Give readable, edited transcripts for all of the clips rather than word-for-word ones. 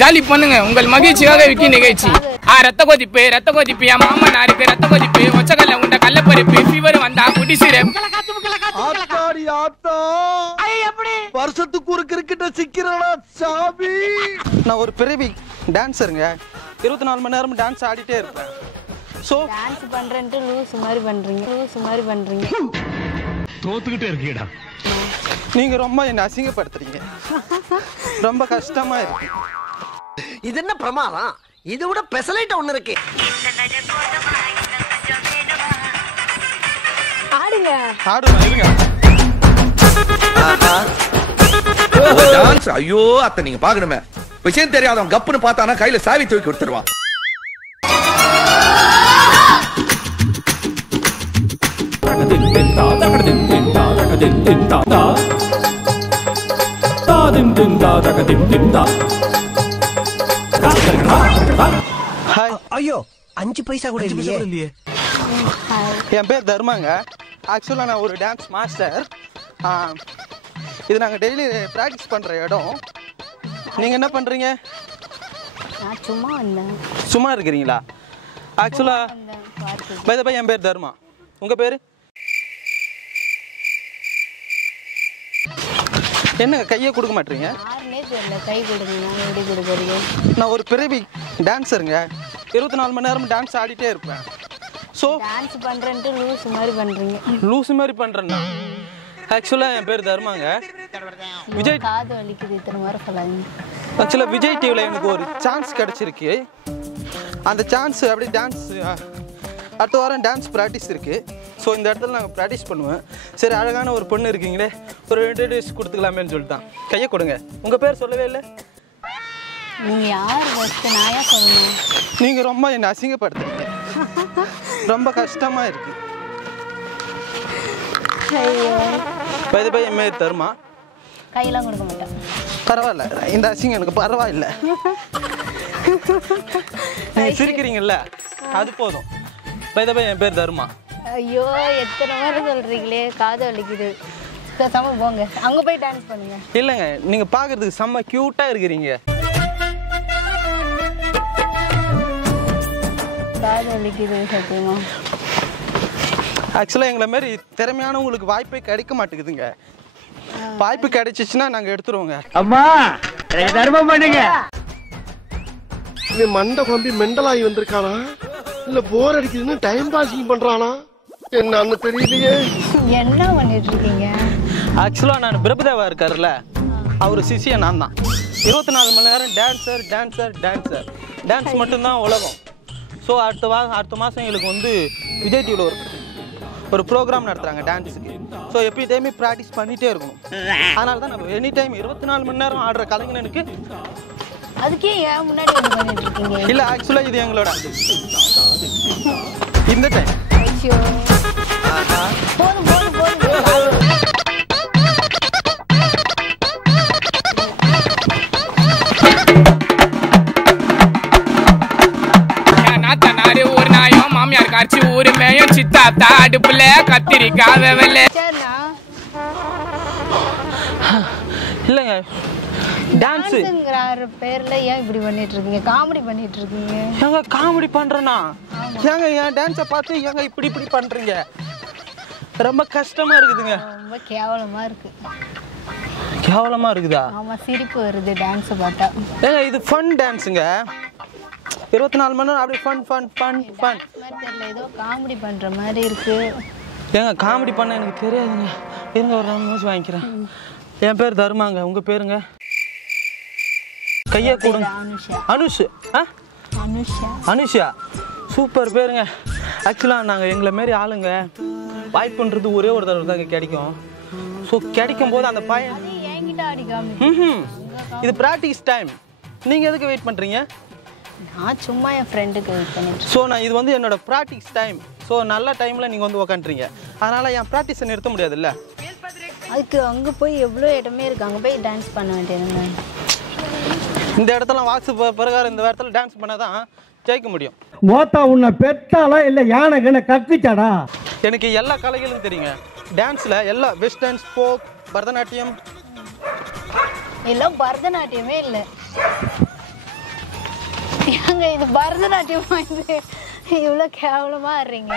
Jolly பண்ணுங்க உங்கள் மகிழ்ச்சியாக விக்கி நிகழ்ச்சி. ரத்த கொதிப்பு என் மாமனாருக்கு ரத்த கொதிப்பு ஒச்சக்கல்ல உண்ட கள்ளப்பருப்பு ஃபீவர் வந்தா குடி சிரப். வருஷத்துக்கு ஒரு கிரிக்கெட்ட சிக்கிறடா சாமி. நான் ஒரு பெரிய டான்சருங்க. 24 மணி நேரம் டான்ஸ் ஆடிட்டே இருப்பேன். சோ டான்ஸ் பண்றேன்ட்டு லூஸ் மாதிரி பண்றீங்க. தோத்துக்கிட்டே இருக்கீடா. நீங்க ரொம்ப என்ன அசிங்கப்படுத்துறீங்க. ரொம்ப கஷ்டமா இருக்கு. இது என்ன பிரமாதம்? இது விட பெசலைட் ஒண்ணு இருக்கு. ஆடுங்க. டான்ஸ் ஐயோ அத்தை நீங்க பாக்கணுமே. விஷயம் தெரியாதவன் கப்புன்னு பார்த்தானா கையில சாவி தூக்கி கொடுத்துருவான். ஐயோ 5 பைசா கூட இல்லையே. என் பேர் தர்மாங்க. ஆக்சுவலாக நான் ஒரு டான்ஸ் மாஸ்டர். இது நாங்கள் டெய்லி ப்ராக்டிஸ் பண்ணுற இடம். நீங்கள் என்ன பண்ணுறீங்க? நான் சும்மா வந்தேன். சும்மா இருக்கிறீங்களா? ஆக்சுவலாக பை த பை என் பேர் தர்மா. உங்கள் பேர் என்னங்க? கையை கொடுக்க மாட்டீங்க? கை கொடுங்க. எப்படி கொடுக்குறீங்க? நான் ஒரு பெரிய டான்ஸருங்க. 24 மணி நேரம் டான்ஸ் ஆடிட்டே இருப்பேன். ஸோ டான்ஸ் பண்றேன்ட்டு லூஸ் மாதிரி பண்ணுறேன்னா ஆக்சுவலாக என் பேர் தர்மாங்க. விஜய் காது வலிக்குது இத்தனை வாரம் சொல்லாதீங்க. ஆக்சுவலாக விஜய் டிவியில் எனக்கு ஒரு சான்ஸ் கிடச்சிருக்கு. அந்த சான்ஸ் அப்படியே டான்ஸ் அடுத்த வாரம் டான்ஸ் ப்ராக்டிஸ் இருக்குது. ஸோ இந்த இடத்துல நாங்கள் ப்ராக்டிஸ் பண்ணுவேன். சரி அழகான ஒரு பொண்ணு இருக்கீங்களே, ஒரு இன்ட்ரடியூஸ் கொடுத்துக்கலாமேன்னு சொல்லிட்டான். கையை கொடுங்க. உங்கள் பேர் சொல்லவே இல்லை. நீங்கள் யார் ஃபஸ்ட்டு? நான் ஏன் சொல்லணும்? நீங்கள் ரொம்ப என்னை அசிங்கப்படுத்துறீங்க. ரொம்ப கஷ்டமாக இருக்குது. பை பை என் பேர் தர்மா. கையெல்லாம் கொடுக்க மாட்டேன். பரவாயில்ல, இந்த அசிங்கம் எனக்கு பரவாயில்ல. நீங்கள் சிரிக்கிறீங்கல்ல அது போதும். பை பை என் பேர் தர்மா. ஐயோ எத்தனை வாரம் சொல்கிறீங்களே, காது வலிக்குது. பேசாமல் போங்க, அங்கே போய் டான்ஸ் பண்ணுங்க. இல்லைங்க, நீங்கள் பார்க்குறதுக்கு செம்ம க்யூட்டாக இருக்கிறீங்க. காது வலிக்குது சத்தியமா. ஆக்சுவலாக எங்களை மாதிரி திறமையானவங்களுக்கு வாய்ப்பே கிடைக்க மாட்டேங்குதுங்க. வாய்ப்பு கிடைச்சிச்சுன்னா நாங்கள் எடுத்துருவோங்க. அம்மா தர்மம் பண்ணுங்க. இவன் மண்டை கொம்பி மெண்டலாகி வந்திருக்கானா இல்ல போர் அடிக்குதுன்னு டைம் பாசிங் பண்றானா என்னன்னு தெரியலையே. என்ன பண்ணிட்டு இருக்கீங்க? ஆக்சுவலாக நான் பிரபுதேவா இருக்காருல்ல, அவர் சிஷியன் நான் தான். 24 மணி நேரம் டான்ஸர். டான்ஸ் மட்டும்தான் உலகம். ஸோ அடுத்த மாதம் எங்களுக்கு வந்து விஜய் டிவியில் ஒரு ப்ரோக்ராம் நடத்துகிறாங்க டான்ஸுக்கு. ஸோ எப்பி டைமே ப்ராக்டிஸ் பண்ணிகிட்டே இருக்கணும். அதனால தான் நம்ம எனி டைம் 24 மணி நேரம் ஆடுற கலைஞனுக்கு. அதுக்கே ஏன் முன்னாடி வந்து பண்ணிட்டு இருக்கீங்க? இல்லை ஆக்சுவலாக இது எங்களோட இந்த டைம். ஐயோ போதும். நாத்தனாரு ஒரு நாயம் மாமியார் காய்ச்சி ஊரு மேயும் சித்தாத்தா அடுப்புல கத்திரிக்காய் வெவல. இல்லைங்க டான்ஸுங்கிற பேர்ல ஏன் இப்படி பண்ணிட்டு இருக்கீங்க? காமெடி பண்ணிட்டு இருக்கீங்க. ஏங்க காமெடி பண்றேனா? ஏங்க என் டான்ஸை பார்த்து ஏங்க இப்படி பண்றீங்க? ரொம்ப கஷ்டமா இருக்குதுங்க. ரொம்ப கேவலமா இருக்கு. கேவலமா இருக்குதா? ஆமா, சிரிப்பு வருது டான்ஸ் பார்த்தா. ஏங்க இது ஃபன் டான்ஸுங்க. 24 மணி நேரம் அப்படியே ஃபன். தெரியல, ஏதோ காமெடி பண்ற மாதிரி இருக்கு. ஏங்க காமெடி பண்ண எனக்கு தெரியாதுங்க. இருங்க ஒரு 2 நிமிஷம் வாங்கிக்கிறேன். என் பேர் தர்மாங்க. உங்க பேருங்க? கையை கொடுங்க. அனுஷா. சூப்பர் பேருங்க. ஆக்சுவலாக நாங்கள் எங்களை மாரி ஆளுங்க வாய்ப்புன்றது ஒரே ஒரு தடவை தான் கிடைக்கும். ஸோ கிடைக்கும் போது அந்த பையன் இது ப்ராக்டிஸ் டைம். நீங்கள் எதுக்கு வெயிட் பண்ணுறீங்க? நான் சும்மா என் ஃப்ரெண்டுக்கு வெயிட் பண்ணிட்டு. ஸோ நான் இது வந்து என்னோட ப்ராக்டிஸ் டைம். ஸோ நல்ல டைமில் நீங்கள் வந்து உக்காண்ட்றீங்க. அதனால் என் ப்ராக்டிஸை நிறுத்த முடியாதுல்ல. அதுக்கு அங்கே போய் எவ்வளோ இடமே இருக்குது, அங்கே போய் டான்ஸ் பண்ண வேண்டியதுங்க. இந்த இடத்துல வாட்ஸ் பிரகாரம் இந்த இடத்துல டான்ஸ் பண்ணால் தான் ஜெயிக்க முடியும். மோத்தா உன்னை பெத்தாலா இல்லை யானை கக்குச்சாடா? எனக்கு எல்லா கலைகளும் தெரியுங்க. டான்ஸில் எல்லா வெஸ்டர்ன், ஃபோக், பரதநாட்டியம். எல்லாம் பரதநாட்டியமே இல்லை. ஏங்க இது பரதநாட்டியமா இது இவ்வளோ கேவலமா ஆடுறீங்க?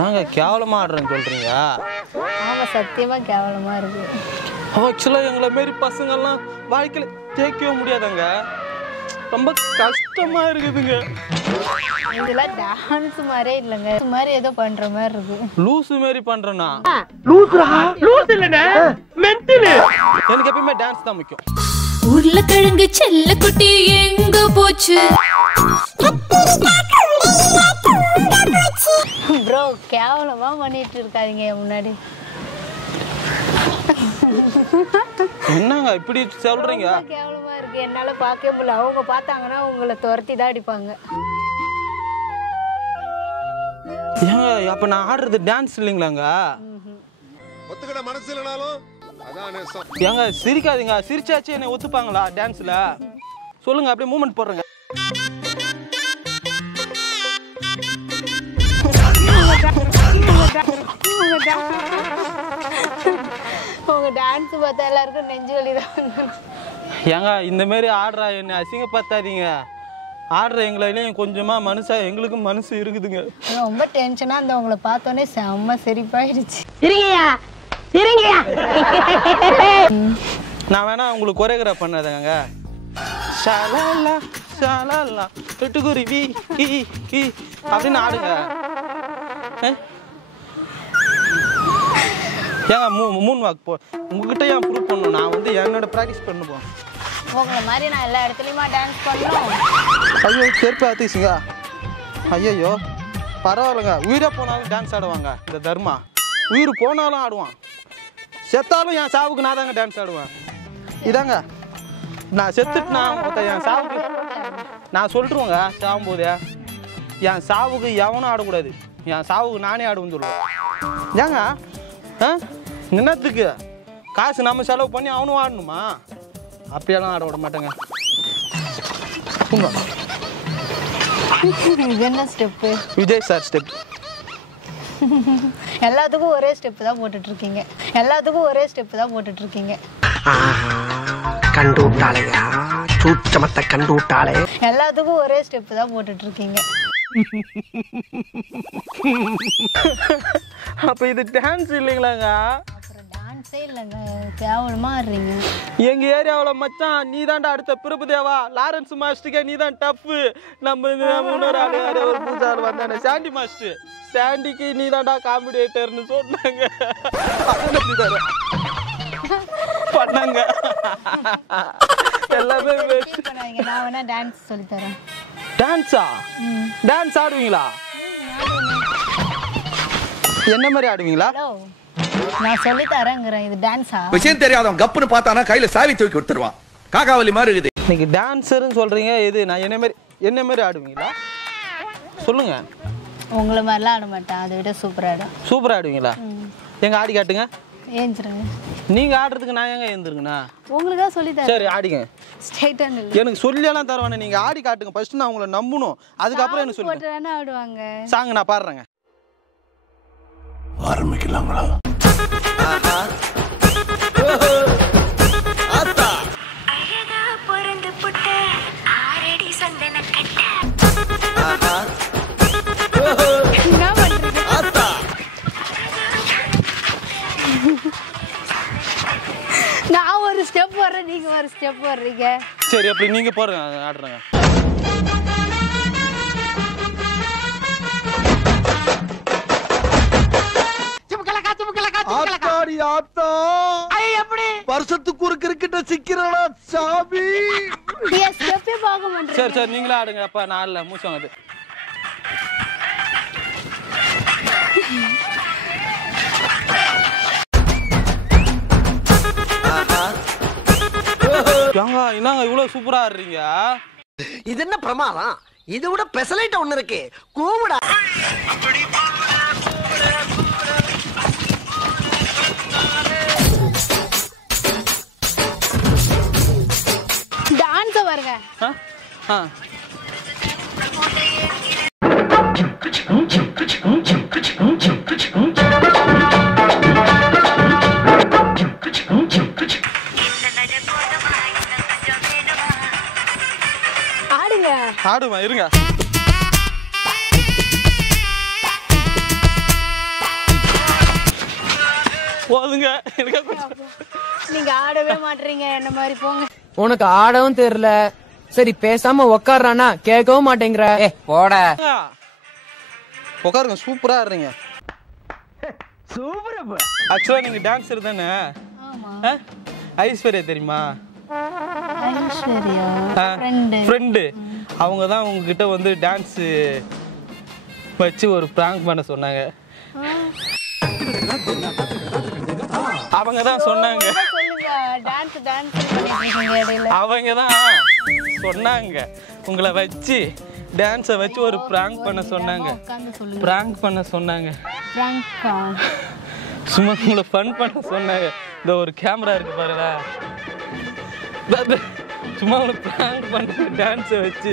நாங்க கேவலமா ஆடுறேன்னு சொல்றீங்க? ஆமா சத்தியமா கேவலமா இருக்கு. ஆக்சுவலாக எங்களை மாரி பசங்கள்லாம் வாழ்க்கையில் தேய்க்கவே முடியாதாங்க. ரொம்ப கஷ்டமா இருக்குதுங்க. இதெல்லாம் டான்ஸ் மாதிரியே இல்லைங்க. இது மாதிரி ஏதோ பண்ற மாதிரி இருக்கு. லூசு மாரி பண்றேன்னா எனக்கு எப்பயுமே டான்ஸ் தான் முக்கியம். உருளைக்கிழங்கு செல்ல குட்டி எங்க போச்சு? ப்ரோ கேவலமா பண்ணிட்டு இருக்காதீங்க முன்னாடி. என்னங்க இப்படி சொல்றீங்க? கேவலமா இருக்கு, என்னால பார்க்கவே முடியல. அவங்க பார்த்தாங்கன்னா உங்களை துரத்தி தான் அடிப்பாங்க. ஏங்க அப்ப நான் ஆடுறது டான்ஸ் இல்லைங்களாங்க? ஒத்துக்கிட மனசு இல்லனாலும் அதான் நேசம். ஏங்க சிரிக்காதீங்க. சிரிச்சாச்சு என்னை ஒத்துப்பாங்களா டான்ஸ்ல? சொல்லுங்க, அப்படியே மூமெண்ட் போடுறேங்க. உங்க டான்ஸ் பார்த்தா எல்லாருக்கும் நெஞ்சு வலிதான். ஏங்க இந்த மாதிரி ஆடுறா என்னை அசிங்கப்படுத்தாதீங்க. ஆடுற எங்களையும் கொஞ்சமா எங்களுக்கும் மனசு இருக்குதுங்க. ரொம்ப டென்ஷனா இருந்த உங்களை பார்த்தோன்னே செம்ம சிரிப்பாயிடுச்சு. நான் வேணா உங்களுக்கு கொரியோகிராஃப் பண்ணாதங்க. ஷாலாலா ஷாலாலா வெட்டுக்குருவி கி அப்படின்னு ஆடுங்க. ஏங்க மூணு வாக்கு போ. உங்ககிட்ட ஏன் ப்ரூவ் பண்ணணும்? நான் வந்து என்னோட ப்ராக்டிஸ் பண்ணுவோம். உங்களை மாதிரி நான் எல்லா இடத்துலையுமா டான்ஸ் பண்ணணும்? ஐயோ செருப்பு ஆத்திச்சுங்க. ஐயோ பரவாயில்லைங்க. உயிரை போனாலும் டான்ஸ் ஆடுவாங்க இந்த தர்மா. உயிர் போனாலும் ஆடுவான், செத்தாலும் என் சாவுக்கு நான் தாங்க டான்ஸ் ஆடுவேன். இதாங்க நான் செத்துட்டுனா என் சாவுக்கு நான் சொல்லிட்டுருவேங்க. சாகும்போது என் சாவுக்கு எவனும் ஆடக்கூடாது. என் சாவுக்கு நானே ஆடுவேன்னு சொல்லுவேன். ஏங்க நின்னத்துக்கு காசு நம்ம செலவு பண்ணி அவனும் ஆடணுமா? அப்படியெல்லாம் ஆட விட மாட்டேங்க. என்ன ஸ்டெப்பு? Vijay sir step. எல்லாத்துக்கும் ஒரே ஸ்டெப் தான் போட்டுட்டு இருக்கீங்க. எல்லாத்துக்கும் ஒரே ஸ்டெப் தான் போட்டுட்டு இருக்கீங்க. கண்டு விட்டாளையா சூச்சமத்தை கண்டு விட்டாளே. எல்லாத்துக்கும் ஒரே ஸ்டெப் தான் போட்டுட்டு இருக்கீங்க. அப்ப இது டான்ஸ் இல்லைங்களாங்க? அப்புறம் டான்ஸே இல்லைங்க, கேவலமா ஆடுறீங்க. எங்க ஏரியாவில் மச்சான் நீ தான்டா அடுத்த பிரபுதேவா. லாரன்ஸ் மாஸ்டருக்கே நீ தான் டஃப்பு. நம்ம இன்னொரு ஆள் யாரோ ஒரு பூஜார் வந்தானே சாண்டி மாஸ்டர். சாண்டிக்கு நீ தான்டா காமெடியேட்டர்னு சொன்னாங்க. பண்ணாங்க எல்லாமே. நான் வேணா டான்ஸ் சொல்லி தரேன். டான்ஸா? டான்ஸ் ஆடுவீங்களா? என்ன மாதிரி ஆடுவீங்களா? நான் சொல்லி தரேங்கிறேன். இது டான்ஸா? விஷயம் தெரியாதவன் கப்புன்னு பார்த்தானா கையில சாவி தூக்கி கொடுத்துருவான். காக்காவலி மாதிரி இருக்குது. நீங்க டான்ஸர்னு சொல்றீங்க. இது நான் என்ன மாதிரி ஆடுவீங்களா சொல்லுங்க. உங்களை மாதிரிலாம் ஆட மாட்டேன், அதை விட சூப்பராக ஆடும். சூப்பராக ஆடுவீங்களா? எங்க ஆடி காட்டுங்க. ஏஞ்சிருங்க. நீங்க ஆடுறதுக்கு நான் ஏங்க எழுந்துருங்கண்ணா? உங்களுக்காக சொல்லி தரேன். சரி ஆடிங்க. ஸ்ட்ரைட்டா நில்லு. எனக்கு சொல்லியெல்லாம் தருவானே, நீங்க ஆடி காட்டுங்க. ஃபர்ஸ்ட் நான் உங்களை நம்பணும், அதுக்கப்புறம் என்ன சொல்லுங்க. போட்டு வேணா ஆடுவாங்க. சாங் நான் பாடுறேங்க. ஆரம்பிக்கலாங்களா? நான் ஒரு ஸ்டெப் வர்றேன், நீங்க ஒரு ஸ்டெப் வர்றீங்க. சரி அப்படி நீங்க போடுங்க, ஆடுறேங்க. ஆத்தாடி ஆத்தா, வருஷத்துக்கு ஒரு கிரிக்கெட்ட சிக்கிறடா சாமி. ஸ்டெப்பே பார்க்க மாட்டேன். சரி சரி நீங்களே ஆடுங்க. அப்ப நான் ஆடல, மூச்சம் அது. என்னங்க இவ்வளவு சூப்பரா ஆடுறீங்க? இது என்ன பிரமாதம்? இது விட பெசலைட் ஒண்ணு இருக்கு, கூவுடா. டான்ஸ் பாருங்க. ஆடுங்க. ஆடுவேன் இருங்க. போதுங்க. நீங்க ஆடவே மாட்டீங்க என்ன மாதிரி போங்க. உனக்கு ஆடவும் தெரியல. சரி பேசாம உக்காடுறானா கேட்கவும் மாட்டேங்கிற. போட உட்காருங்க. சூப்பரா ஆடுறீங்க. ஆக்சுவலா நீங்க டான்ஸர் தானே? ஐஸ்வர்யா தெரியுமா? ஃப்ரெண்டு. அவங்க தான் உங்ககிட்ட வந்து டான்ஸ் வச்சு ஒரு பிராங்க் பண்ண சொன்னாங்க. அவங்க தான் சொன்னாங்க. அவங்க தான் சொன்னாங்க உங்களை வச்சு டான்ஸை வச்சு ஒரு பிராங்க் பண்ண சொன்னாங்க. பிராங்க் பண்ண சொன்னாங்க. சும்மா உங்களை ஃபன் பண்ண சொன்னாங்க. இந்த ஒரு கேமரா இருக்கு பாருங்க. சும்மா உங்களை பிராங்க் பண்ண டான்ஸை வச்சு